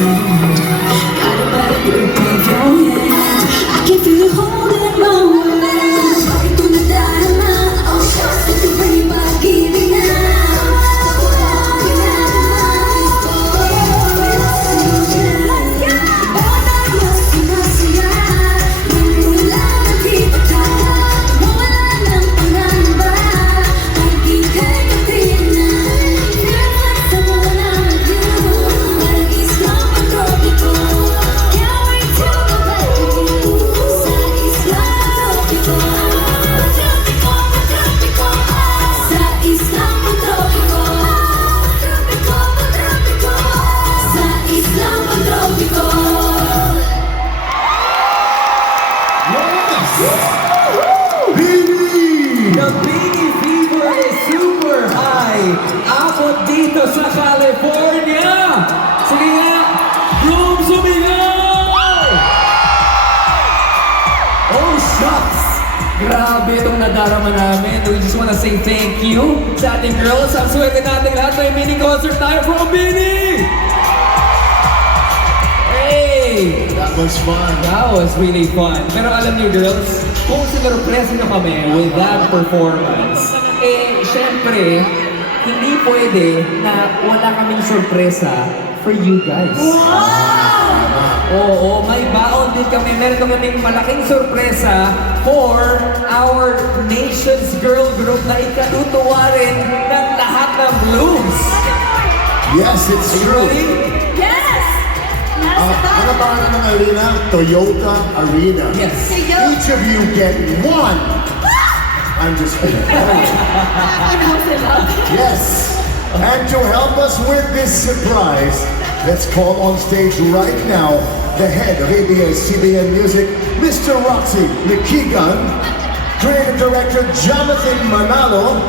friend. Got a better grip of your hand. I can feel you holding my words. Bakit ko nadarama? Oh, ito ba yung pag-ibig na? The Bini fever is super high. Abot dito sa California. Sige nga, Bloom sumigaw! Oh, shucks! Grabe itong nadarama namin. We just wanna say thank you sa ating girls. Ang swerte natin lahat. May mini concert tayo from Bini! Hey! That was fun. That was really fun. Pero alam niyo girls, kung sinurpresa niyo kami with that performance, syempre, hindi pwede na wala kaming sorpresa for you guys. Oo, may baon din kami. Meron kaming malaking sorpresa for our nation's girl group na ikatutuwa rin ng lahat ng Blooms. Yes, it's Are you true. ready? Yes! Ano ba ang arena? Toyota Arena. Yes. Each of you get one. I'm just kidding. Yes. And to help us with this surprise, let's call on stage right now the head of ABS-CBN Music, Mr. Roxy Nikigan, creative director Jonathan Manalo,